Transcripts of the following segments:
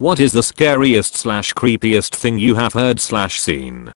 What is the scariest slash creepiest thing you have heard slash seen?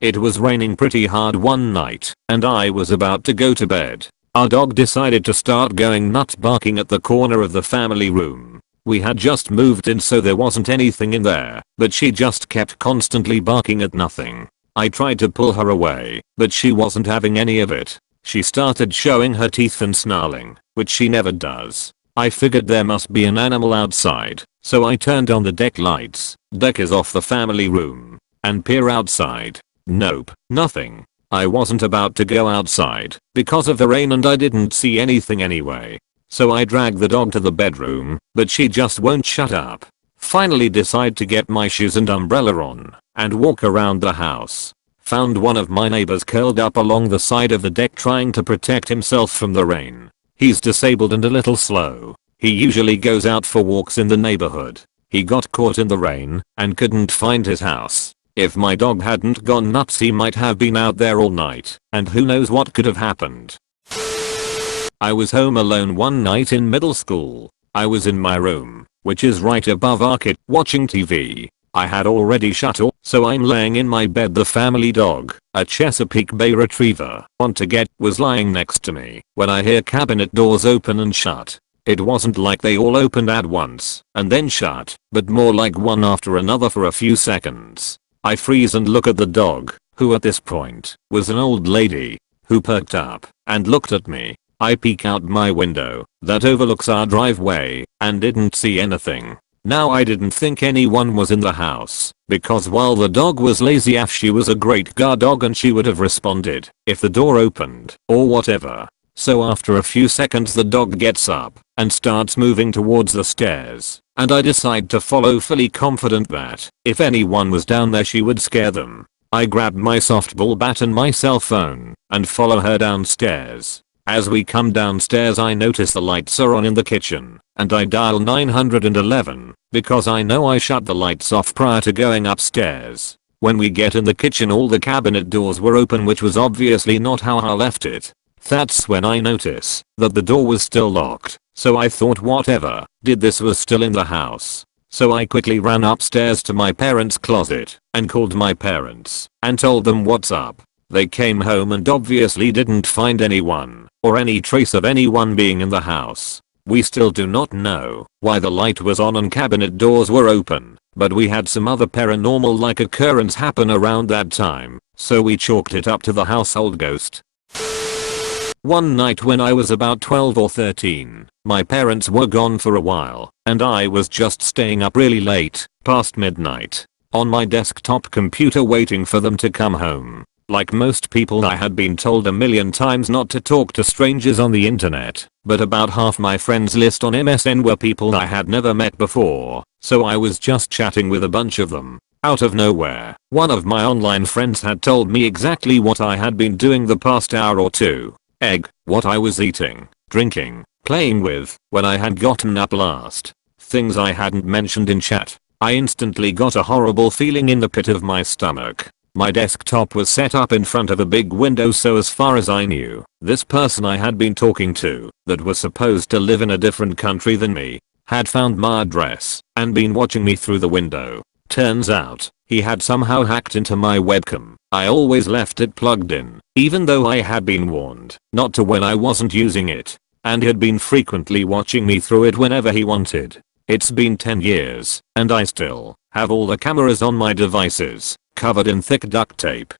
It was raining pretty hard one night, and I was about to go to bed. Our dog decided to start going nuts, barking at the corner of the family room. We had just moved in, so there wasn't anything in there, but she just kept constantly barking at nothing. I tried to pull her away, but she wasn't having any of it. She started showing her teeth and snarling, which she never does. I figured there must be an animal outside, so I turned on the deck lights. Deck is off the family room. And peer outside. Nope, nothing. I wasn't about to go outside because of the rain, and I didn't see anything anyway. So I dragged the dog to the bedroom, but she just won't shut up. Finally decide to get my shoes and umbrella on and walk around the house. Found one of my neighbors curled up along the side of the deck trying to protect himself from the rain. He's disabled and a little slow. He usually goes out for walks in the neighborhood. He got caught in the rain and couldn't find his house. If my dog hadn't gone nuts, he might have been out there all night, and who knows what could have happened. I was home alone one night in middle school. I was in my room, which is right above our kid, watching TV. I had already shut off, so I'm laying in my bed. The family dog, a Chesapeake Bay Retriever, was lying next to me when I hear cabinet doors open and shut. It wasn't like they all opened at once and then shut, but more like one after another for a few seconds. I freeze and look at the dog, who at this point was an old lady, who perked up and looked at me. I peek out my window that overlooks our driveway and didn't see anything. Now I didn't think anyone was in the house, because while the dog was lazy AF, she was a great guard dog and she would have responded if the door opened or whatever. So after a few seconds the dog gets up and starts moving towards the stairs, and I decide to follow, fully confident that if anyone was down there she would scare them. I grab my softball bat and my cell phone and follow her downstairs. As we come downstairs I notice the lights are on in the kitchen, and I dial 911 because I know I shut the lights off prior to going upstairs. When we get in the kitchen all the cabinet doors were open, which was obviously not how I left it. That's when I notice that the door was still locked, so I thought whatever did this was still in the house. So I quickly ran upstairs to my parents' closet and called my parents and told them what's up. They came home and obviously didn't find anyone or any trace of anyone being in the house. We still do not know why the light was on and cabinet doors were open, but we had some other paranormal like occurrence happen around that time, so we chalked it up to the household ghost. One night when I was about 12 or 13, my parents were gone for a while, and I was just staying up really late, past midnight, on my desktop computer waiting for them to come home. Like most people, I had been told a million times not to talk to strangers on the internet, but about half my friends list on MSN were people I had never met before, so I was just chatting with a bunch of them. Out of nowhere, one of my online friends had told me exactly what I had been doing the past hour or two. What I was eating, drinking, playing with when I had gotten up last. Things I hadn't mentioned in chat. I instantly got a horrible feeling in the pit of my stomach. My desktop was set up in front of a big window, so as far as I knew, this person I had been talking to, that was supposed to live in a different country than me, had found my address and been watching me through the window. Turns out, he had somehow hacked into my webcam. I always left it plugged in, even though I had been warned not to when I wasn't using it, and had been frequently watching me through it whenever he wanted. It's been 10 years, and I still have all the cameras on my devices covered in thick duct tape.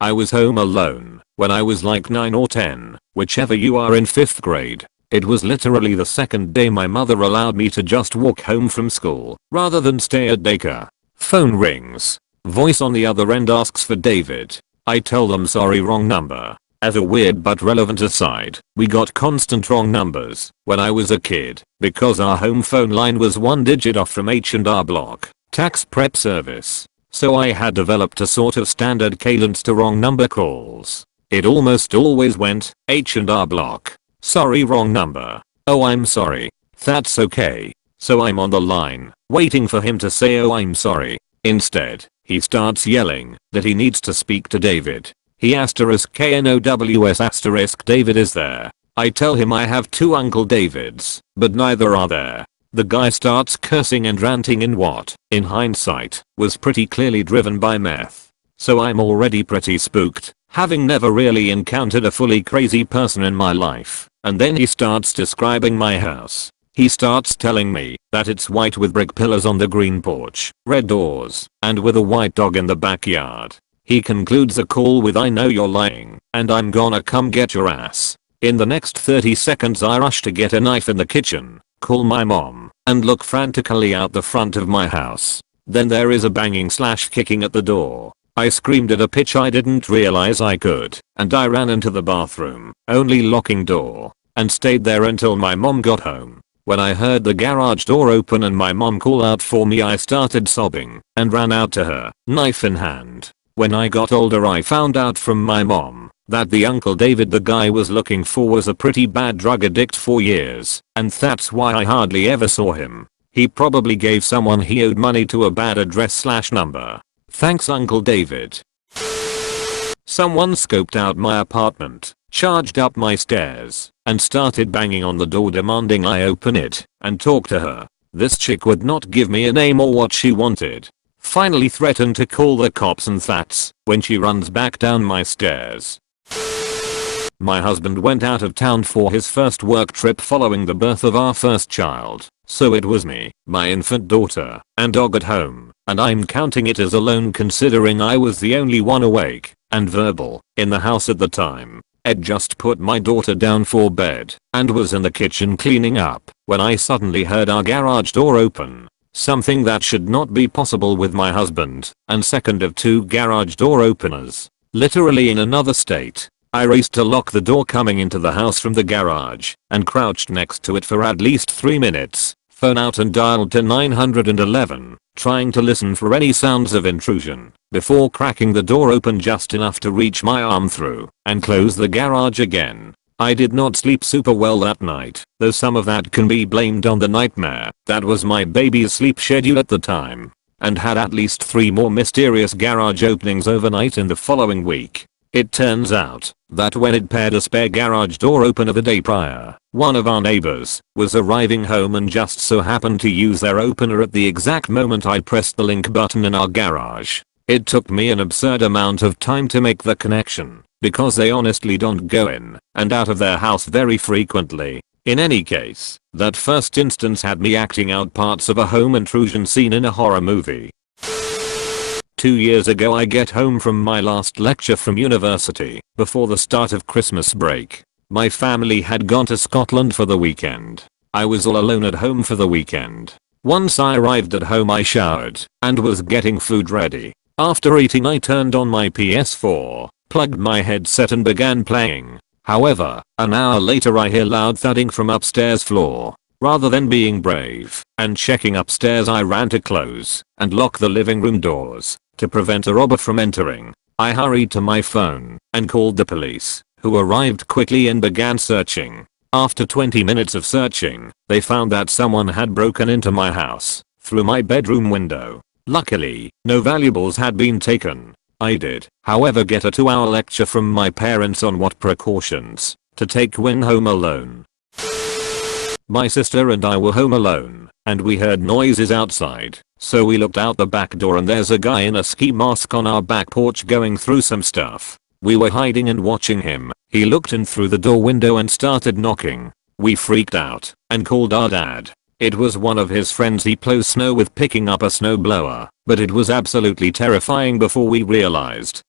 I was home alone when I was like 9 or 10, whichever you are, in 5th grade. It was literally the second day my mother allowed me to just walk home from school rather than stay at daycare. Phone rings. Voice on the other end asks for David. I tell them sorry, wrong number. As a weird but relevant aside, we got constant wrong numbers when I was a kid because our home phone line was one digit off from H&R Block, tax prep service. So I had developed a sort of standard cadence to wrong number calls. It almost always went, H&R Block. Sorry, wrong number. Oh, I'm sorry. That's okay. So I'm on the line, waiting for him to say, oh, I'm sorry. Instead, he starts yelling that he needs to speak to David. He *KNOWS** David is there. I tell him I have 2 Uncle Davids, but neither are there. The guy starts cursing and ranting in what, in hindsight, was pretty clearly driven by meth. So I'm already pretty spooked, having never really encountered a fully crazy person in my life. And then he starts describing my house. He starts telling me that it's white with brick pillars on the green porch, red doors, and with a white dog in the backyard. He concludes the call with, "I know you're lying, and I'm gonna come get your ass." In the next 30 seconds I rush to get a knife in the kitchen, call my mom, and look frantically out the front of my house. Then there is a banging / kicking at the door. I screamed at a pitch I didn't realize I could, and I ran into the bathroom, only locking door, and stayed there until my mom got home. When I heard the garage door open and my mom call out for me, I started sobbing and ran out to her, knife in hand. When I got older I found out from my mom that the Uncle David the guy was looking for was a pretty bad drug addict for years, and that's why I hardly ever saw him. He probably gave someone he owed money to a bad address / number. Thanks Uncle David. Someone scoped out my apartment, charged up my stairs, and started banging on the door demanding I open it and talk to her. This chick would not give me a name or what she wanted. Finally threatened to call the cops, and that's when she runs back down my stairs. My husband went out of town for his first work trip following the birth of our first child, so it was me, my infant daughter, and dog at home, and I'm counting it as alone considering I was the only one awake and verbal in the house at the time. Ed just put my daughter down for bed and was in the kitchen cleaning up when I suddenly heard our garage door open. Something that should not be possible with my husband and second of 2 garage door openers, literally in another state. I raced to lock the door coming into the house from the garage and crouched next to it for at least 3 minutes, phone out and dialed to 911, trying to listen for any sounds of intrusion, before cracking the door open just enough to reach my arm through and close the garage again. I did not sleep super well that night, though some of that can be blamed on the nightmare that was my baby's sleep schedule at the time, and had at least 3 more mysterious garage openings overnight in the following week. It turns out that when Ed paired a spare garage door opener the day prior, one of our neighbors was arriving home and just so happened to use their opener at the exact moment I pressed the link button in our garage. It took me an absurd amount of time to make the connection, because they honestly don't go in and out of their house very frequently. In any case, that first instance had me acting out parts of a home intrusion scene in a horror movie. 2 years ago I get home from my last lecture from university before the start of Christmas break. My family had gone to Scotland for the weekend. I was all alone at home for the weekend. Once I arrived at home I showered and was getting food ready. After eating I turned on my PS4, plugged my headset and began playing. However, an hour later I hear loud thudding from upstairs floor. Rather than being brave and checking upstairs I ran to close and lock the living room doors to prevent a robber from entering. I hurried to my phone and called the police, who arrived quickly and began searching. After 20 minutes of searching, they found that someone had broken into my house through my bedroom window. Luckily, no valuables had been taken. I did, however, get a 2-hour lecture from my parents on what precautions to take when home alone. My sister and I were home alone, and we heard noises outside, so we looked out the back door and there's a guy in a ski mask on our back porch going through some stuff. We were hiding and watching him. He looked in through the door window and started knocking. We freaked out and called our dad. It was one of his friends. He plows snow with picking up a snowblower, but it was absolutely terrifying before we realized.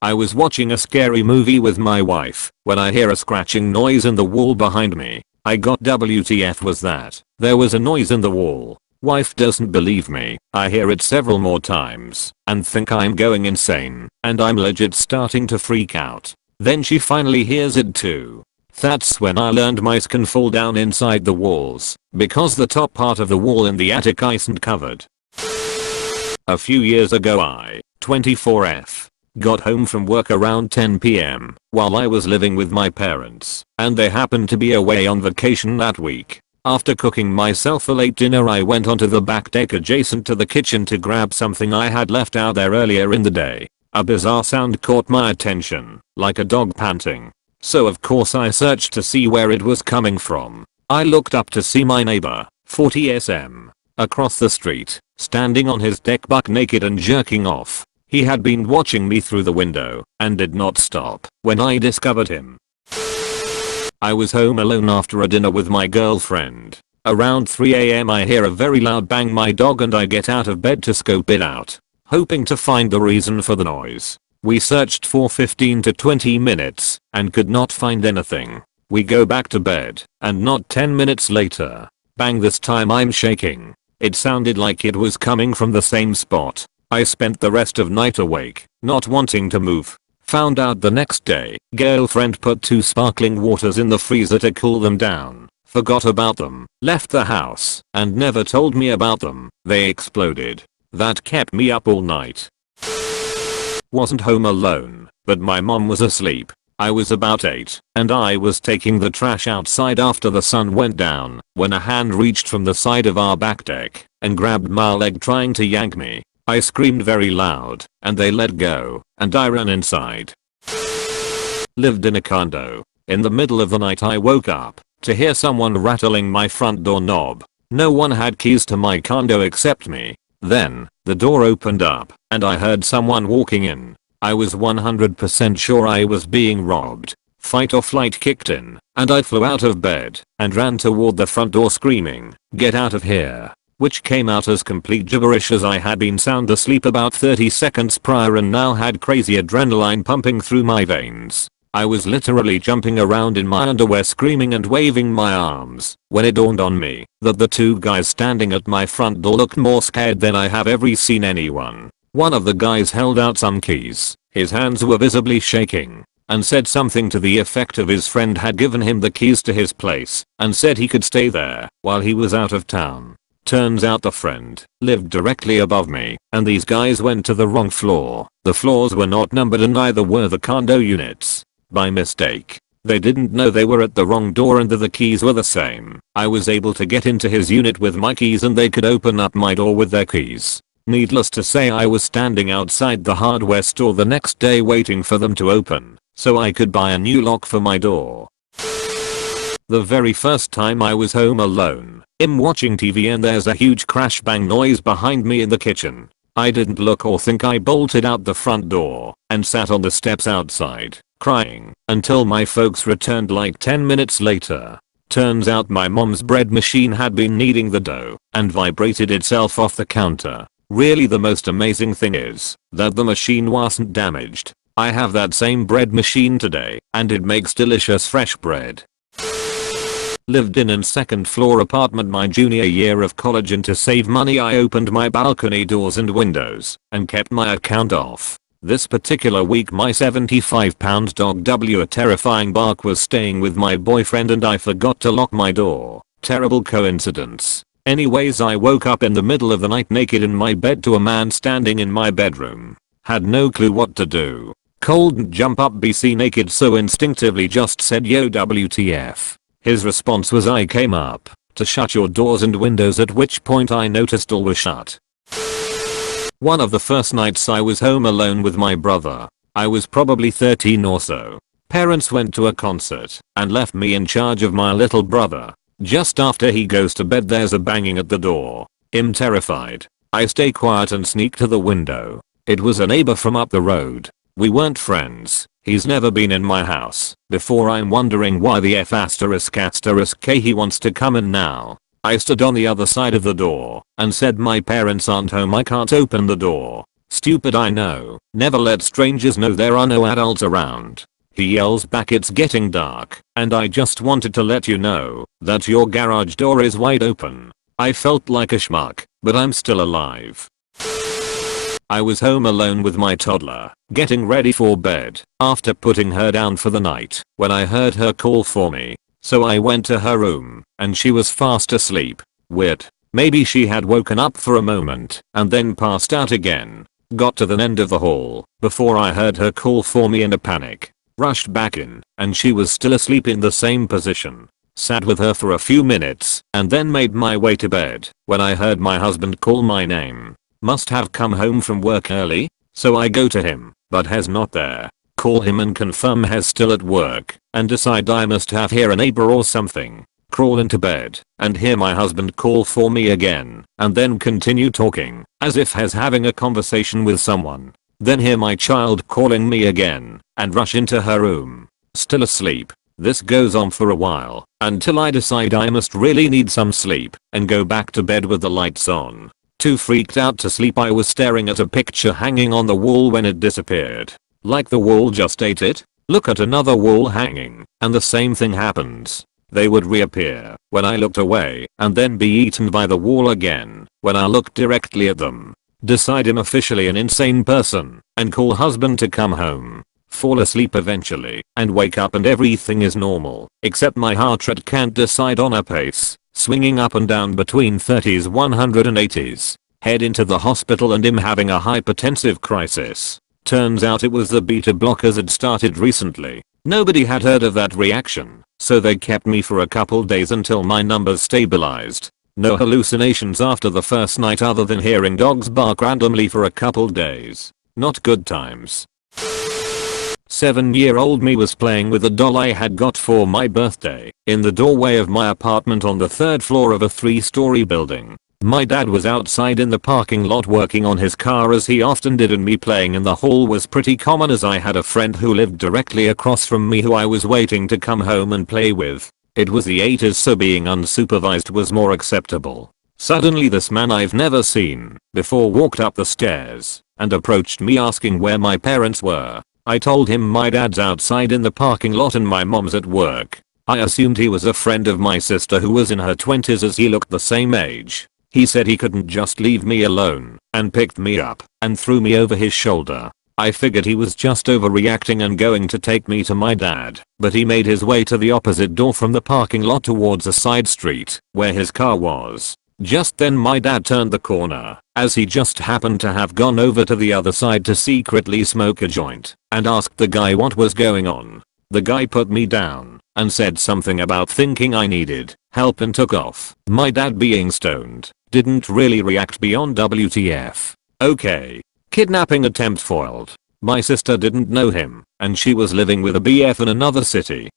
I was watching a scary movie with my wife when I hear a scratching noise in the wall behind me. I got WTF was that? There was a noise in the wall. Wife doesn't believe me. I hear it several more times and think I'm going insane, and I'm legit starting to freak out. Then she finally hears it too. That's when I learned mice can fall down inside the walls because the top part of the wall in the attic isn't covered. A few years ago I, 24F, got home from work around 10 PM while I was living with my parents, and they happened to be away on vacation that week. After cooking myself a late dinner I went onto the back deck adjacent to the kitchen to grab something I had left out there earlier in the day. A bizarre sound caught my attention, like a dog panting. So of course I searched to see where it was coming from. I looked up to see my neighbor, 40 sm, across the street, standing on his deck buck naked and jerking off. He had been watching me through the window and did not stop when I discovered him. I was home alone after a dinner with my girlfriend. Around 3 am I hear a very loud bang my dog and I get out of bed to scope it out, hoping to find the reason for the noise. We searched for 15 to 20 minutes and could not find anything. We go back to bed and not 10 minutes later, bang, this time I'm shaking. It sounded like it was coming from the same spot. I spent the rest of night awake, not wanting to move. Found out the next day, girlfriend put 2 sparkling waters in the freezer to cool them down. Forgot about them, left the house, and never told me about them. They exploded. That kept me up all night. Wasn't home alone, but my mom was asleep. I was about 8, and I was taking the trash outside after the sun went down, when a hand reached from the side of our back deck and grabbed my leg trying to yank me. I screamed very loud, and they let go, and I ran inside. Lived in a condo. In the middle of the night I woke up to hear someone rattling my front door knob. No one had keys to my condo except me. Then, the door opened up, and I heard someone walking in. I was 100% sure I was being robbed. Fight or flight kicked in, and I flew out of bed and ran toward the front door screaming, "Get out of here," which came out as complete gibberish as I had been sound asleep about 30 seconds prior and now had crazy adrenaline pumping through my veins. I was literally jumping around in my underwear screaming and waving my arms when it dawned on me that the 2 guys standing at my front door looked more scared than I have ever seen anyone. One of the guys held out some keys, his hands were visibly shaking, and said something to the effect of his friend had given him the keys to his place and said he could stay there while he was out of town. Turns out the friend lived directly above me, and these guys went to the wrong floor. The floors were not numbered and neither were the condo units. By mistake. They didn't know they were at the wrong door and that the keys were the same. I was able to get into his unit with my keys and they could open up my door with their keys. Needless to say, I was standing outside the hardware store the next day waiting for them to open so I could buy a new lock for my door. The very first time I was home alone, I'm watching TV and there's a huge crash bang noise behind me in the kitchen. I didn't look or think. I bolted out the front door and sat on the steps outside, crying, until my folks returned like 10 minutes later. Turns out my mom's bread machine had been kneading the dough and vibrated itself off the counter. Really, the most amazing thing is that the machine wasn't damaged. I have that same bread machine today and it makes delicious fresh bread. Lived in a second floor apartment my junior year of college, and to save money I opened my balcony doors and windows and kept my account off. This particular week my 75-pound dog W, a terrifying bark, was staying with my boyfriend and I forgot to lock my door. Terrible coincidence. Anyways, I woke up in the middle of the night naked in my bed to a man standing in my bedroom. Had no clue what to do. Couldn't jump up BC naked, so instinctively just said, "Yo, WTF." His response was, "I came up to shut your doors and windows," at which point I noticed all was shut. One of the first nights I was home alone with my brother. I was probably 13 or so. Parents went to a concert and left me in charge of my little brother. Just after he goes to bed there's a banging at the door. I'm terrified. I stay quiet and sneak to the window. It was a neighbor from up the road. We weren't friends. He's never been in my house before. I'm wondering why the F*** he wants to come in now. I stood on the other side of the door and said, "My parents aren't home, I can't open the door." Stupid, I know. Never let strangers know there are no adults around. He yells back, "It's getting dark, and I just wanted to let you know that your garage door is wide open." I felt like a schmuck, but I'm still alive. I was home alone with my toddler, getting ready for bed after putting her down for the night when I heard her call for me. So I went to her room and she was fast asleep. Weird. Maybe she had woken up for a moment and then passed out again. Got to the end of the hall before I heard her call for me in a panic. Rushed back in and she was still asleep in the same position. Sat with her for a few minutes and then made my way to bed when I heard my husband call my name. Must have come home from work early, so I go to him, but Hez not there. Call him and confirm Hez still at work and decide I must have hear a neighbor or something. crawl into bed and hear my husband call for me again and then continue talking as if he's having a conversation with someone. Then hear my child calling me again and rush into her room. Still asleep. This goes on for a while until I decide I must really need some sleep and go back to bed with the lights on. Too freaked out to sleep, I was staring at a picture hanging on the wall when it disappeared. Like the wall just ate it? Look at another wall hanging and the same thing happens. They would reappear when I looked away and then be eaten by the wall again when I looked directly at them. Decide I'm officially an insane person and call husband to come home. Fall asleep eventually and wake up and everything is normal except my heart rate can't decide on a pace, swinging up and down between 30s 180s. Head into the hospital and I'm having a hypertensive crisis. Turns out it was the beta blockers had started recently. Nobody had heard of that reaction, so they kept me for a couple days until my numbers stabilized. No hallucinations after the first night other than hearing dogs bark randomly for a couple days. Not good times. 7-year-old me was playing with a doll I had got for my birthday in the doorway of my apartment on the 3rd floor of a 3-story building. My dad was outside in the parking lot working on his car as he often did, and me playing in the hall was pretty common as I had a friend who lived directly across from me who I was waiting to come home and play with. It was the 80s, so being unsupervised was more acceptable. Suddenly this man I've never seen before walked up the stairs and approached me asking where my parents were. I told him my dad's outside in the parking lot and my mom's at work. I assumed he was a friend of my sister who was in her 20s as he looked the same age. He said he couldn't just leave me alone and picked me up and threw me over his shoulder. I figured he was just overreacting and going to take me to my dad, but he made his way to the opposite door from the parking lot towards a side street where his car was. Just then my dad turned the corner, as he just happened to have gone over to the other side to secretly smoke a joint, and asked the guy what was going on. The guy put me down and said something about thinking I needed help and took off. My dad, being stoned, didn't really react beyond WTF. Okay. Kidnapping attempt foiled. My sister didn't know him and she was living with a BF in another city.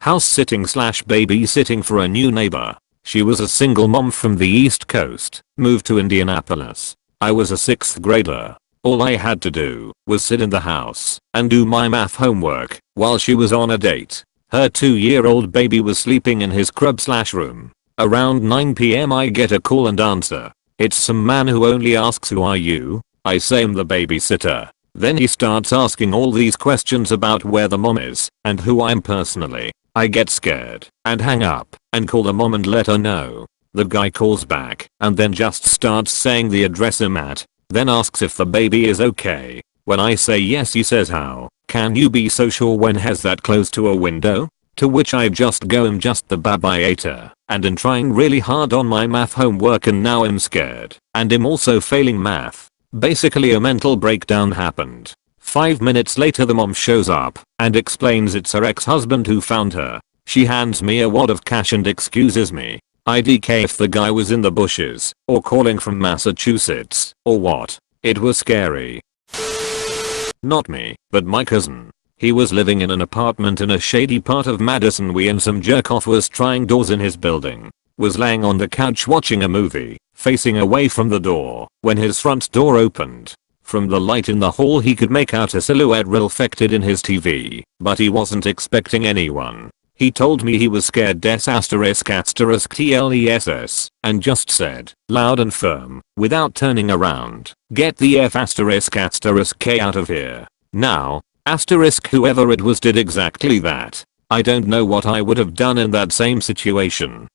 House sitting / babysitting for a new neighbor. She was a single mom from the East Coast, moved to Indianapolis. I was a 6th grader. All I had to do was sit in the house and do my math homework while she was on a date. Her 2-year-old baby was sleeping in his crib/room. Around 9 PM I get a call and answer. It's some man who only asks who are you? I say I'm the babysitter. Then he starts asking all these questions about where the mom is and who I'm personally. I get scared and hang up and call the mom and let her know. The guy calls back and then just starts saying the address I'm at, then asks if the baby is okay. When I say yes, he says, how can you be so sure when has that close to a window? To which I just go, I'm just the babysitter and I'm trying really hard on my math homework and now I'm scared and I'm also failing math. Basically a mental breakdown happened. 5 minutes later the mom shows up and explains it's her ex-husband who found her. She hands me a wad of cash and excuses me. IDK if the guy was in the bushes or calling from Massachusetts or what. It was scary. Not me, but my cousin. He was living in an apartment in a shady part of Madison. We and some jerk off was trying doors in his building. Was laying on the couch watching a movie, facing away from the door, when his front door opened. From the light in the hall he could make out a silhouette reflected in his TV, but he wasn't expecting anyone. He told me he was scared ***TLESS and just said, loud and firm, without turning around, get the F***K out of here. Now, whoever it was did exactly that. I don't know what I would have done in that same situation.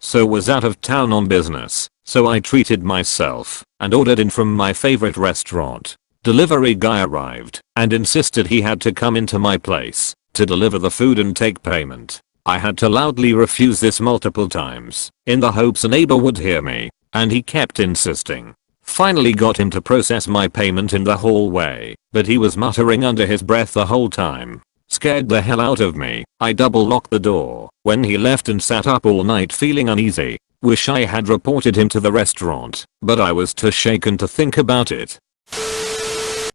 So was out of town on business, so I treated myself and ordered in from my favorite restaurant. Delivery guy arrived and insisted he had to come into my place to deliver the food and take payment. I had to loudly refuse this multiple times in the hopes a neighbor would hear me, and he kept insisting. Finally got him to process my payment in the hallway, but he was muttering under his breath the whole time. Scared the hell out of me, I double locked the door when he left and sat up all night feeling uneasy. Wish I had reported him to the restaurant, but I was too shaken to think about it.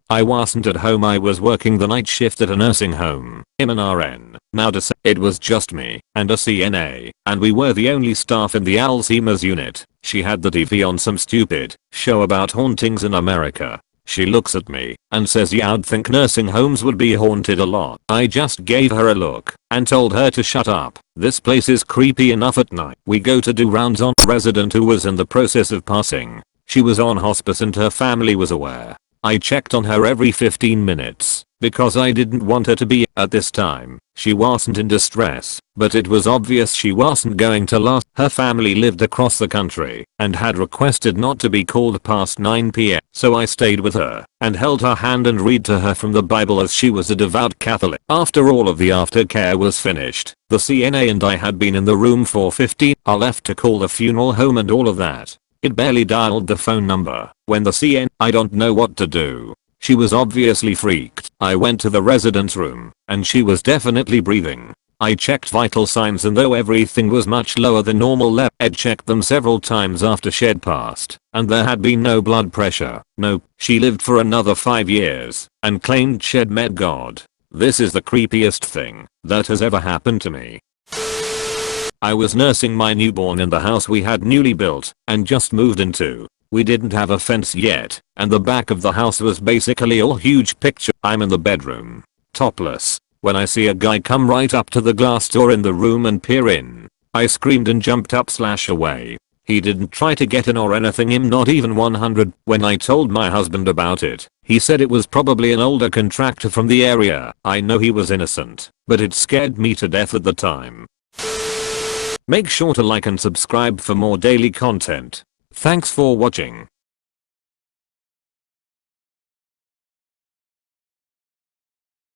I wasn't at home, I was working the night shift at a nursing home. I'm an RN. Now to say it was just me and a CNA, and we were the only staff in the Alzheimer's unit. She had the TV on some stupid show about hauntings in America. She looks at me and says, yeah, I'd think nursing homes would be haunted a lot. I just gave her a look and told her to shut up. This place is creepy enough at night. We go to do rounds on a resident who was in the process of passing. She was on hospice and her family was aware. I checked on her every 15 minutes because I didn't want her to be. At this time, she wasn't in distress, but it was obvious she wasn't going to last. Her family lived across the country and had requested not to be called past 9 p.m. So I stayed with her and held her hand and read to her from the Bible as she was a devout Catholic. After all of the aftercare was finished, the CNA and I had been in the room for 15. I left to call the funeral home and all of that. It barely dialed the phone number when the CN. I don't know what to do. She was obviously freaked. I went to the resident's room and she was definitely breathing. I checked vital signs and though everything was much lower than normal level, I checked them several times after she'd passed and there had been no blood pressure. No, she lived for another 5 years and claimed she'd met God. This is the creepiest thing that has ever happened to me. I was nursing my newborn in the house we had newly built and just moved into. We didn't have a fence yet, and the back of the house was basically all huge picture. I'm in the bedroom, topless, when I see a guy come right up to the glass door in the room and peer in. I screamed and jumped up / away. He didn't try to get in or anything, him not even 100. When I told my husband about it, he said it was probably an older contractor from the area. I know he was innocent, but it scared me to death at the time. Make sure to like and subscribe for more daily content. Thanks for watching.